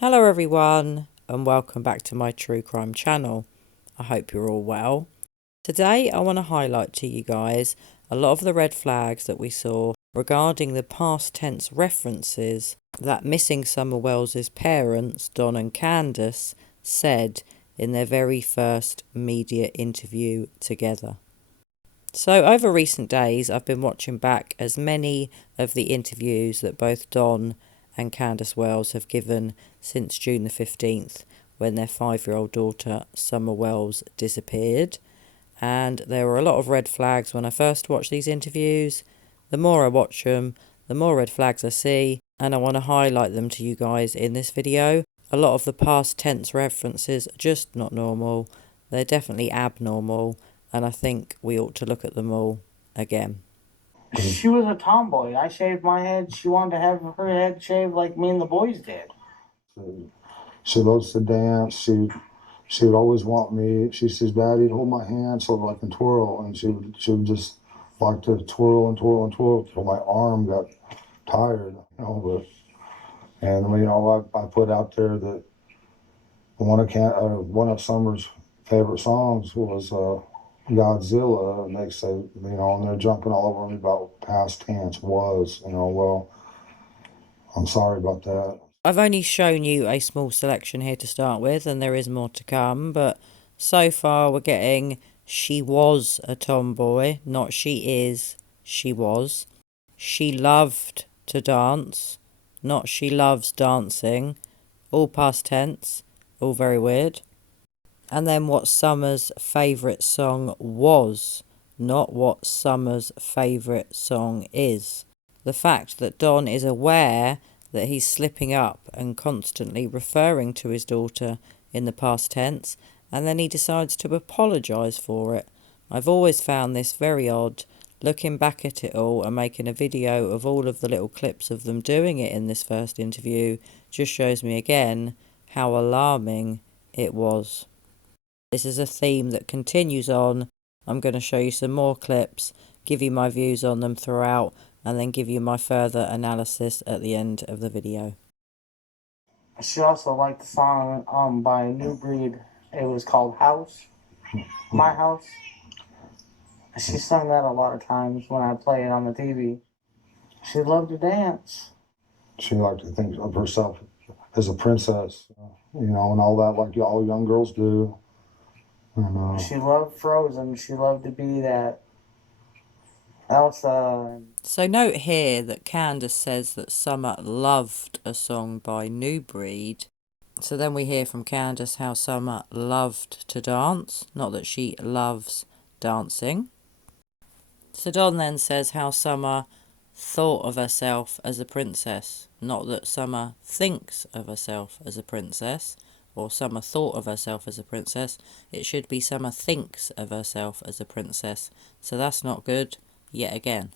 Hello everyone and welcome back to my true crime channel. I hope you're all well. Today I want to highlight to you guys a lot of the red flags that we saw regarding the past tense references that missing Summer Wells's parents, Don and Candus, said in their very first media interview together. So over recent days I've been watching back as many of the interviews that both Don and Candus Wells have given since June the 15th, when their 5-year-old daughter Summer Wells disappeared. And there were a lot of red flags when I first watched these interviews. The more I watch them, the more red flags I see, and I want to highlight them to you guys in this video. A lot of the past tense references are just not normal. They're definitely abnormal, and I think we ought to look at them all again. She was a tomboy. I shaved my head. She wanted to have her head shaved like me and the boys did. She loves to dance. She would always want me. She says, "Daddy, hold my hand so I can twirl." And she would just like to twirl and twirl and twirl till my arm got tired. And I put out there that one of Summer's favorite songs was Godzilla, and they say, and they're jumping all over me about past tense was, well, I'm sorry about that. I've only shown you a small selection here to start with, and there is more to come, but so far we're getting she was a tomboy, not she is, she was. She loved to dance, not she loves dancing. All past tense, all very weird. And then what Summer's favourite song was, not what Summer's favourite song is. The fact that Don is aware that he's slipping up and constantly referring to his daughter in the past tense, and then he decides to apologise for it. I've always found this very odd. Looking back at it all and making a video of all of the little clips of them doing it in this first interview just shows me again how alarming it was. This is a theme that continues on. I'm going to show you some more clips, give you my views on them throughout, and then give you my further analysis at the end of the video. She also liked the song by New Breed. It was called House, My House. She sung that a lot of times when I play it on the TV. She loved to dance. She liked to think of herself as a princess, and all that, like all young girls do. And, she loved Frozen. She loved to be that Elsa. So note here that Candus says that Summer loved a song by New Breed. So then we hear from Candus how Summer loved to dance, not that she loves dancing. So Don then says how Summer thought of herself as a princess, not that Summer thinks of herself as a princess, or Summer thought of herself as a princess. It should be Summer thinks of herself as a princess. So that's not good, yet again.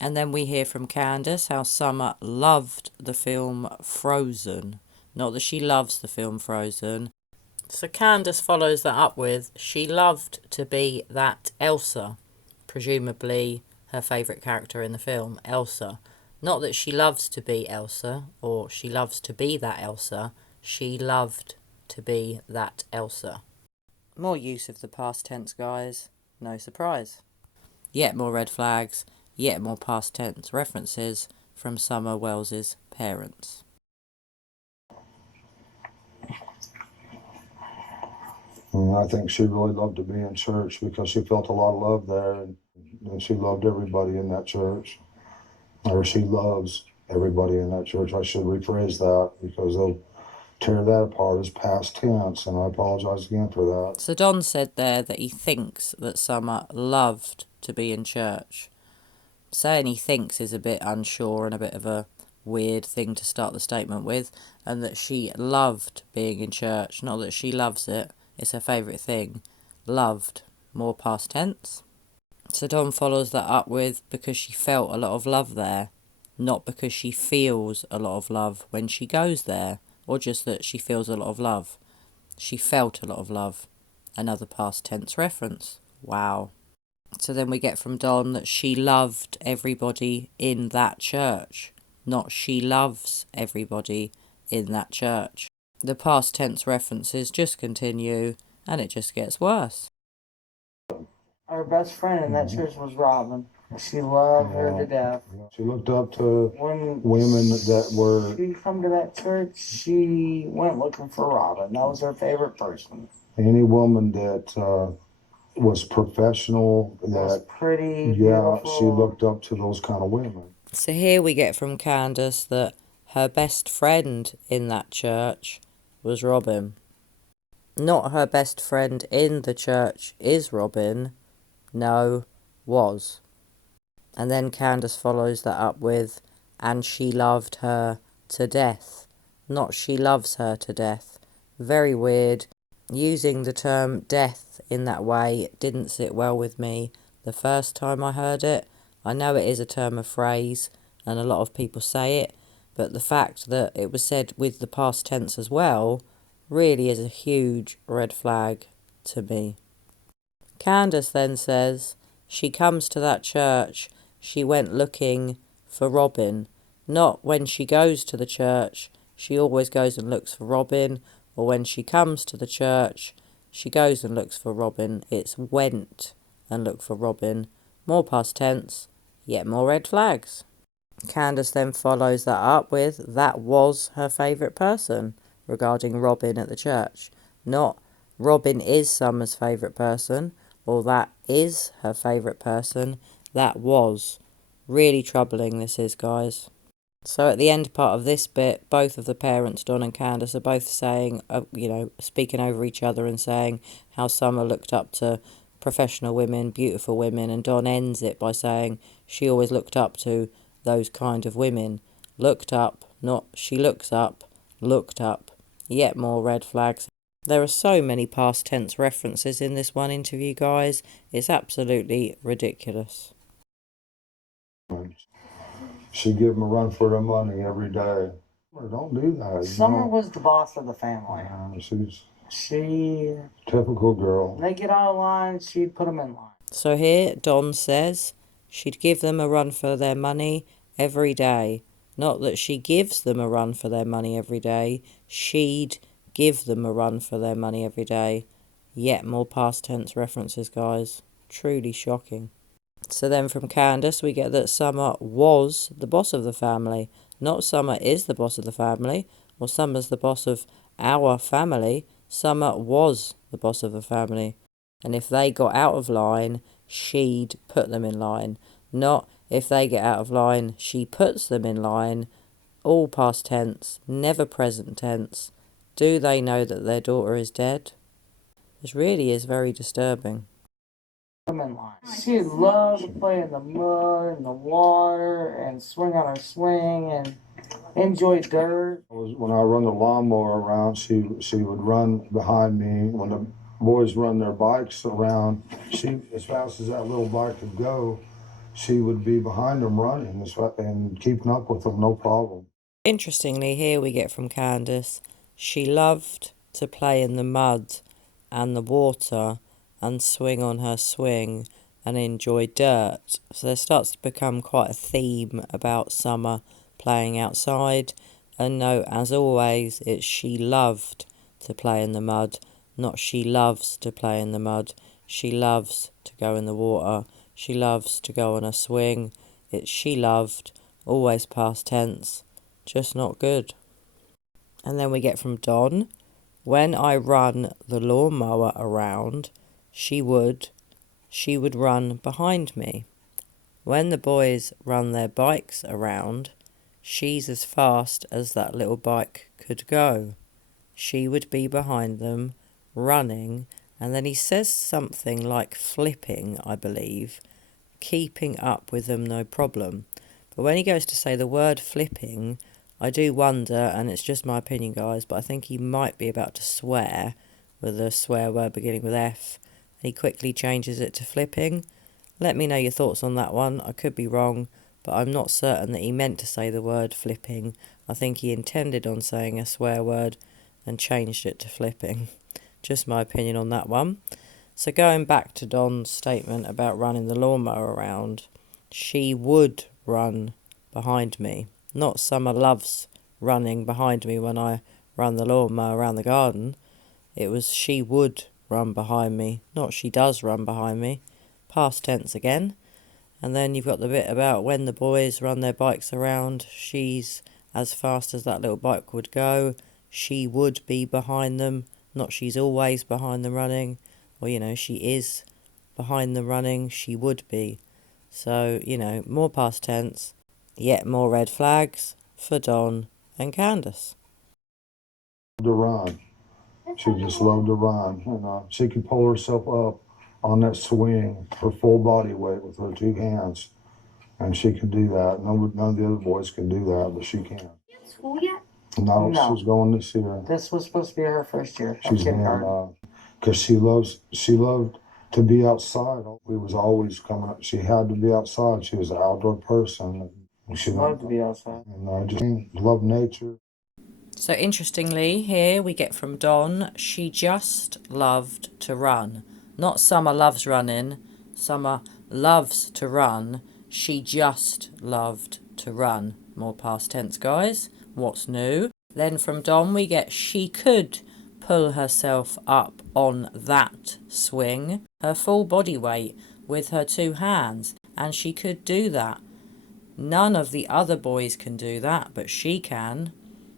And then we hear from Candus how Summer loved the film Frozen, not that she loves the film Frozen. So Candus follows that up with, she loved to be that Elsa, presumably her favourite character in the film, Elsa. Not that she loves to be Elsa, or she loves to be that Elsa, she loved to be that Elsa. More use of the past tense, guys. No surprise. Yet more red flags, yet more past tense references from Summer Wells's parents. I think she really loved to be in church because she felt a lot of love there, and she loved everybody in that church. Or she loves everybody in that church. I should rephrase that because they'll tear that apart as past tense, and I apologize again for that. So Don said there that he thinks that Summer loved to be in church. Saying he thinks is a bit unsure and a bit of a weird thing to start the statement with, and that she loved being in church, not that she loves it, it's her favourite thing. Loved, more past tense. So Don follows that up with because she felt a lot of love there, not because she feels a lot of love when she goes there, or just that she feels a lot of love. She felt a lot of love. Another past tense reference. Wow. So then we get from Don that she loved everybody in that church, not she loves everybody in that church. The past tense references just continue, and it just gets worse. Our best friend in that church was Robin. She loved her to death. She looked up to When women that were... she come to that church, she went looking for Robin. That was her favorite person. Any woman that was professional, that was pretty, yeah, beautiful. she looked up to those kind of women. So here we get from Candus that her best friend in that church was Robin. Not her best friend in the church is Robin, no, was. And then Candus follows that up with, and she loved her to death. Not she loves her to death. Very weird. Using the term death in that way didn't sit well with me the first time I heard it. I know it is a term of phrase and a lot of people say it, but the fact that it was said with the past tense as well really is a huge red flag to me. Candus then says she comes to that church, she went looking for Robin. Not when she goes to the church, she always goes and looks for Robin, or when she comes to the church, she goes and looks for Robin. It's went and looked for Robin. More past tense, yet more red flags. Candus then follows that up with, that was her favourite person regarding Robin at the church. Not Robin is Summer's favourite person, or that is her favourite person. That was. Really troubling this is, guys. So at the end part of this bit, both of the parents, Don and Candus, are both saying, speaking over each other and saying how Summer looked up to professional women, beautiful women, and Don ends it by saying she always looked up to those kind of women. Looked up, not she looks up, looked up. Yet more red flags. There are so many past tense references in this one interview, guys. It's absolutely ridiculous. She give them a run for their money every day. Don't do that. Summer was the boss of the family. She typical girl. When they get out of line, she'd put them in line. So here, Don says she'd give them a run for their money every day. Not that she gives them a run for their money every day. She'd give them a run for their money every day. Yet more past tense references, guys. Truly shocking. So then from Candus we get that Summer was the boss of the family. Not Summer is the boss of the family, or Summer's the boss of our family. Summer was the boss of the family. And if they got out of line, she'd put them in line. Not if they get out of line, she puts them in line. All past tense, never present tense. Do they know that their daughter is dead? This really is very disturbing. She loved to play in the mud and the water and swing on her swing and enjoy dirt. When I run the lawnmower around, she would run behind me. When the boys run their bikes around, she, as fast as that little bike could go, she would be behind them running and keeping up with them, no problem. Interestingly, here we get from Candus, she loved to play in the mud and the water and swing on her swing and enjoy dirt. So there starts to become quite a theme about Summer playing outside. And no, as always, it's she loved to play in the mud, not she loves to play in the mud. She loves to go in the water. She loves to go on a swing. It's she loved, always past tense, just not good. And then we get from Don, when I run the lawnmower around, she would run behind me. When the boys run their bikes around, she's as fast as that little bike could go. She would be behind them, running, and then he says something like flipping, I believe, keeping up with them no problem. But when he goes to say the word flipping, I do wonder, and it's just my opinion, guys, but I think he might be about to swear with a swear word beginning with F, and he quickly changes it to flipping. Let me know your thoughts on that one. I could be wrong, but I'm not certain that he meant to say the word flipping. I think he intended on saying a swear word and changed it to flipping. Just my opinion on that one. So going back to Don's statement about running the lawnmower around, she would run behind me. Not Summer loves running behind me when I run the lawnmower around the garden. It was she would run behind me, not she does run behind me. Past tense again. And then you've got the bit about when the boys run their bikes around, she's as fast as that little bike would go. She would be behind them, not she's always behind them running. Or, she is behind them running, she would be. So, more past tense, yet more red flags for Don and Candus. To run. She just loved to run. And she could pull herself up on that swing, her full body weight with her two hands. And she could do that. None of the other boys can do that, but she can. School yet? No, she's going this year. This was supposed to be her first year. She's going, because she loved to be outside. We was always coming up. She had to be outside. She was an outdoor person. She loved to be outside. And I just love nature. So interestingly, here we get from Don, she just loved to run. Not Summer loves running, Summer loves to run. She just loved to run. More past tense, guys. What's new? Then from Don we get she could pull herself up on that swing, her full body weight with her two hands, and she could do that. None of the other boys can do that, but she can.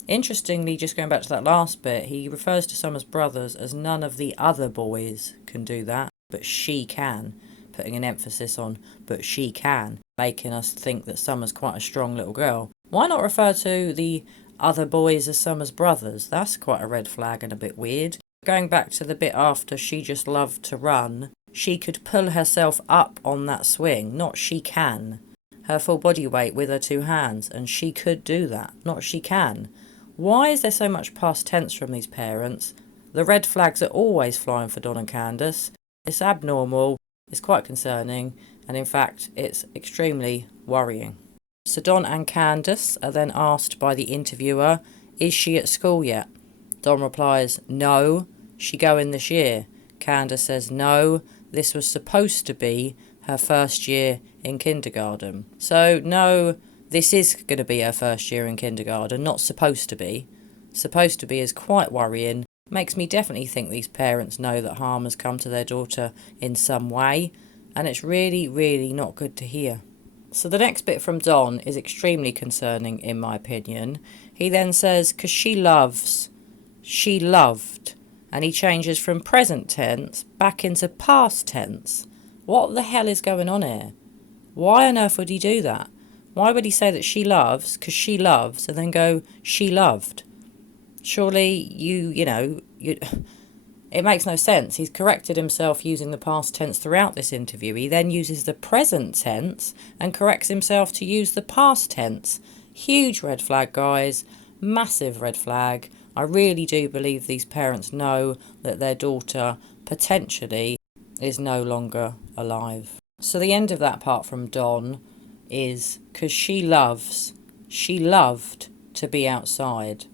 Interestingly, just going back to that last bit, he refers to Summer's brothers as none of the other boys can do that, but she can. Putting an emphasis on, but she can, making us think that Summer's quite a strong little girl. Why not refer to the other boys as Summer's brothers? That's quite a red flag and a bit weird. Going back to the bit after she just loved to run, she could pull herself up on that swing, not she can. Her full body weight with her two hands, and she could do that, not she can. Why is there so much past tense from these parents? The red flags are always flying for Don and Candus. It's abnormal, it's quite concerning, and in fact, it's extremely worrying. So Don and Candus are then asked by the interviewer, is she at school yet? Don replies, no, she going this year. Candus says, no, this was supposed to be her first year in kindergarten. So no, this is going to be her first year in kindergarten, not supposed to be. Supposed to be is quite worrying. Makes me definitely think these parents know that harm has come to their daughter in some way, and it's really, really not good to hear. So the next bit from Don is extremely concerning in my opinion. He then says, because she loved, and he changes from present tense back into past tense. What the hell is going on here? Why on earth would he do that? Why would he say that she loves, because she loves, and then go, she loved? Surely it makes no sense. He's corrected himself using the past tense throughout this interview. He then uses the present tense and corrects himself to use the past tense. Huge red flag, guys. Massive red flag. I really do believe these parents know that their daughter potentially is no longer alive. So the end of that part from Don is because she loved to be outside.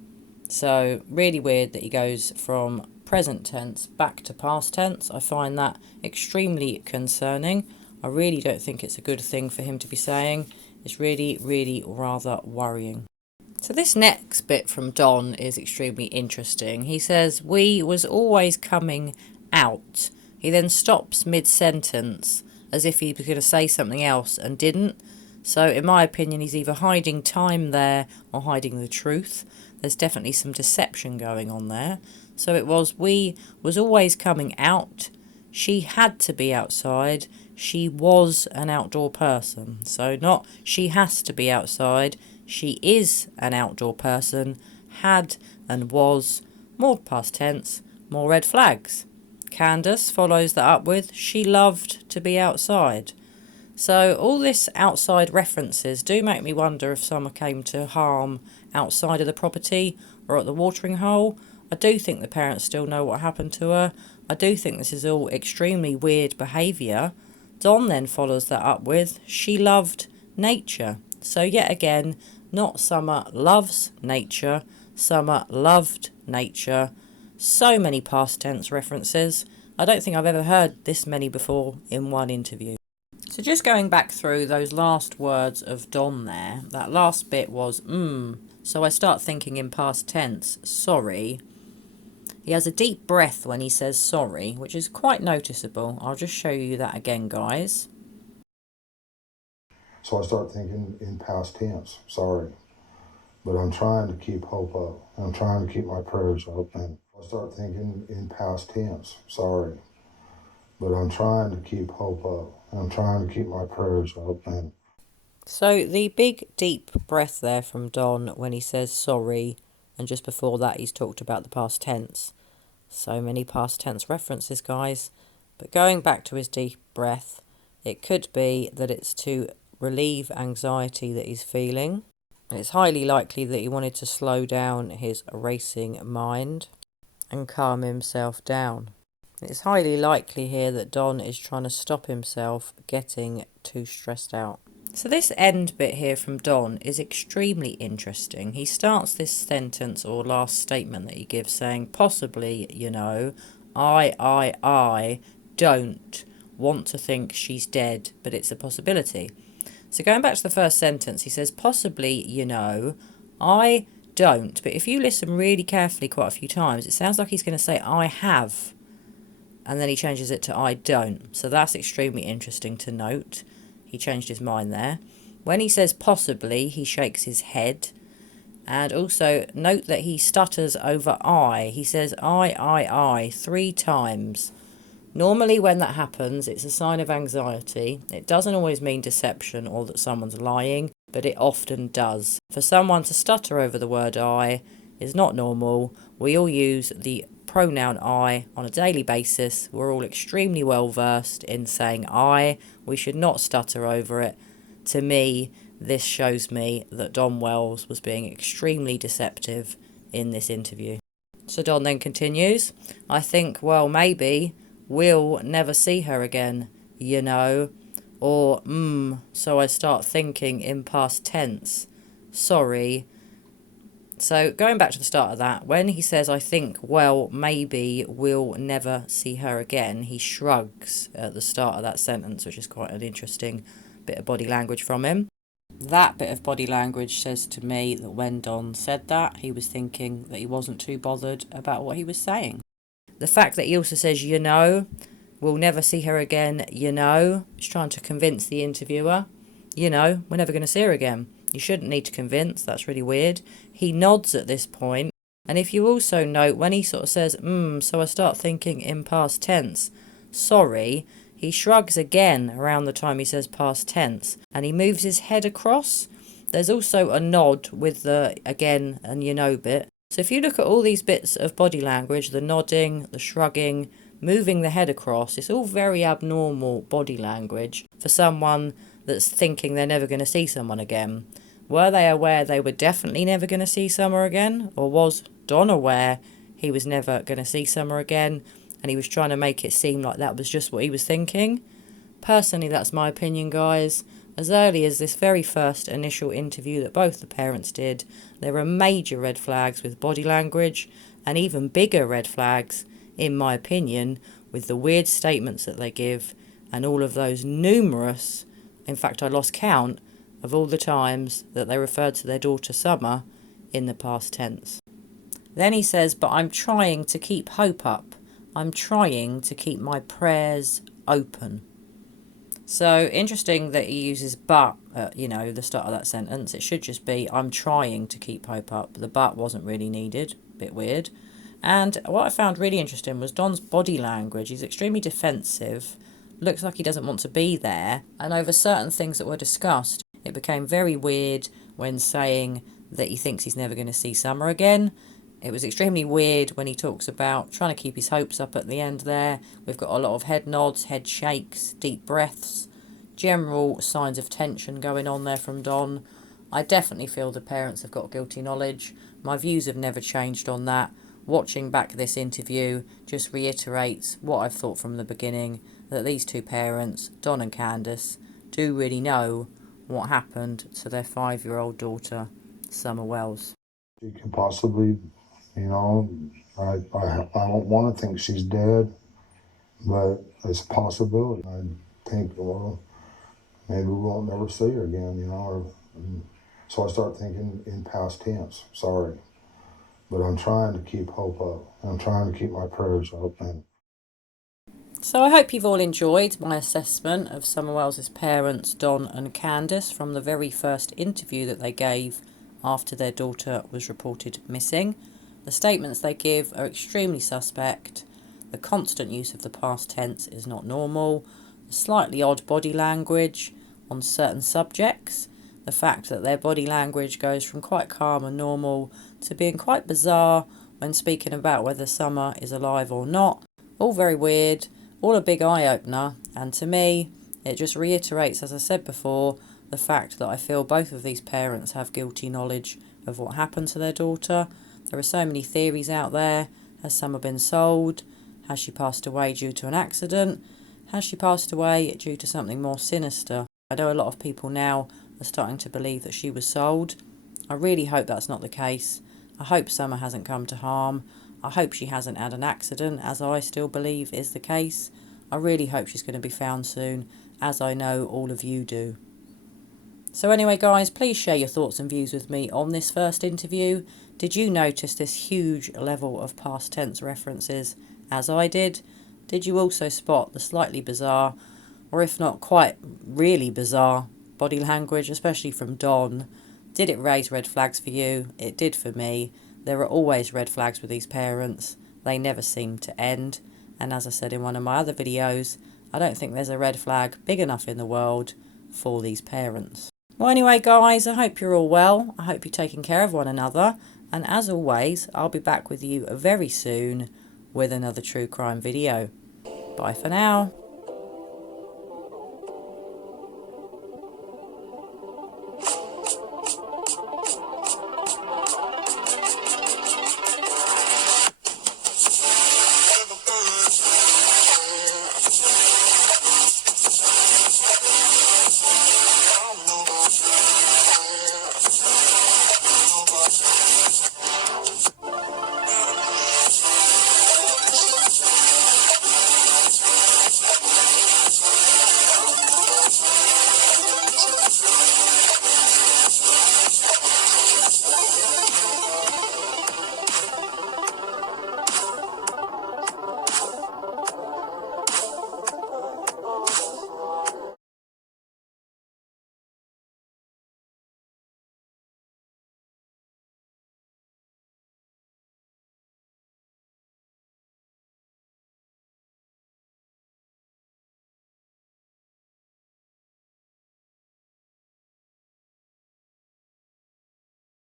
So really weird that he goes from present tense back to past tense. I find that extremely concerning. I really don't think it's a good thing for him to be saying. It's really, really rather worrying. So this next bit from Don is extremely interesting. He says, we was always coming out. He then stops mid-sentence as if he was going to say something else and didn't. So in my opinion, he's either hiding time there or hiding the truth. There's definitely some deception going on there. So it was, we was always coming out. She had to be outside. She was an outdoor person. So not she has to be outside. She is an outdoor person. Had and was. More past tense. More red flags. Candus follows that up with, she loved to be outside. So all this outside references do make me wonder if Summer came to harm outside of the property or at the watering hole. I do think the parents still know what happened to her. I do think this is all extremely weird behaviour. Don then follows that up with, she loved nature. So yet again, not Summer loves nature, Summer loved nature. So many past tense references. I don't think I've ever heard this many before in one interview. So just going back through those last words of Don there, that last bit was, So I start thinking in past tense, sorry. He has a deep breath when he says sorry, which is quite noticeable. I'll just show you that again, guys. So I start thinking in past tense, sorry. But I'm trying to keep hope up. I'm trying to keep my prayers up. And I start thinking in past tense, sorry. But I'm trying to keep hope up. I'm trying to keep my prayers up. And so the big deep breath there from Don when he says sorry, and just before that he's talked about the past tense. So many past tense references, guys. But going back to his deep breath, it could be that it's to relieve anxiety that he's feeling. It's highly likely that he wanted to slow down his racing mind and calm himself down. It's highly likely here that Don is trying to stop himself getting too stressed out. So this end bit here from Don is extremely interesting. He starts this sentence or last statement that he gives saying, possibly, you know, I don't want to think she's dead, but it's a possibility. So going back to the first sentence, he says, possibly, you know, I don't. But if you listen really carefully quite a few times, it sounds like he's going to say, I have. And then he changes it to I don't. So that's extremely interesting to note. He changed his mind there. When he says possibly, he shakes his head. And also note that he stutters over I. He says I 3 times. Normally when that happens, it's a sign of anxiety. It doesn't always mean deception or that someone's lying, but it often does. For someone to stutter over the word I is not normal. We all use the pronoun I on a daily basis. We're all extremely well versed in saying I. We should not stutter over it. To me, this shows me that Don Wells was being extremely deceptive in this interview. So Don then continues, I think, well, maybe we'll never see her again, you know. Or, so I start thinking in past tense. Sorry. So going back to the start of that, when he says, I think, well, maybe we'll never see her again, he shrugs at the start of that sentence, which is quite an interesting bit of body language from him. That bit of body language says to me that when Don said that, he was thinking that he wasn't too bothered about what he was saying. The fact that he also says, you know, we'll never see her again, you know, he's trying to convince the interviewer, you know, we're never going to see her again. You shouldn't need to convince, that's really weird. He nods at this point, and if you also note, when he sort of says, so I start thinking in past tense, sorry, he shrugs again around the time he says past tense, and he moves his head across. There's also a nod with the again and you know bit. So if you look at all these bits of body language, the nodding, the shrugging, moving the head across, it's all very abnormal body language for someone that's thinking they're never going to see someone again. Were they aware they were definitely never going to see Summer again? Or was Don aware he was never going to see Summer again and he was trying to make it seem like that was just what he was thinking? Personally, that's my opinion, guys. As early as this very first initial interview that both the parents did, there are major red flags with body language and even bigger red flags, in my opinion, with the weird statements that they give and all of those numerous, in fact I lost count, of all the times that they referred to their daughter Summer in the past tense. Then he says, but I'm trying to keep hope up. I'm trying to keep my prayers open. So interesting that he uses but at, the start of that sentence. It should just be, I'm trying to keep hope up. The but wasn't really needed. Bit weird. And what I found really interesting was Don's body language. He's extremely defensive. Looks like he doesn't want to be there. And over certain things that were discussed, it became very weird when saying that he thinks he's never going to see Summer again. It was extremely weird when he talks about trying to keep his hopes up at the end there. We've got a lot of head nods, head shakes, deep breaths, general signs of tension going on there from Don. I definitely feel the parents have got guilty knowledge. My views have never changed on that. Watching back this interview just reiterates what I've thought from the beginning, that these two parents, Don and Candus, do really know what happened to their 5-year-old daughter, Summer Wells. she could possibly, I don't want to think she's dead, but it's a possibility. I think, well, maybe we won't never see her again, or So I start thinking in past tense, sorry. But I'm trying to keep hope up. I'm trying to keep my prayers up. And So I hope you've all enjoyed my assessment of Summer Wells's parents, Don and Candus, from the very first interview that they gave after their daughter was reported missing. The statements they give are extremely suspect. The constant use of the past tense is not normal. The slightly odd body language on certain subjects. The fact that their body language goes from quite calm and normal to being quite bizarre when speaking about whether Summer is alive or not. All very weird, all a big eye-opener, and to me, it just reiterates, as I said before, the fact that I feel both of these parents have guilty knowledge of what happened to their daughter. There are so many theories out there. Has Summer been sold? Has she passed away due to an accident? Has she passed away due to something more sinister? I know a lot of people now are starting to believe that she was sold. I really hope that's not the case. I hope Summer hasn't come to harm. I hope she hasn't had an accident, as I still believe is the case. I really hope she's going to be found soon, as I know all of you do. So anyway, guys, please share your thoughts and views with me on this first interview. Did you notice this huge level of past tense references, as I did? Did you also spot the slightly bizarre, or if not quite really bizarre, body language, especially from Don? Did it raise red flags for you? It did for me. There are always red flags with these parents. They never seem to end. And as I said in one of my other videos, I don't think there's a red flag big enough in the world for these parents. Well, anyway, guys, I hope you're all well. I hope you're taking care of one another. And as always, I'll be back with you very soon with another true crime video. Bye for now.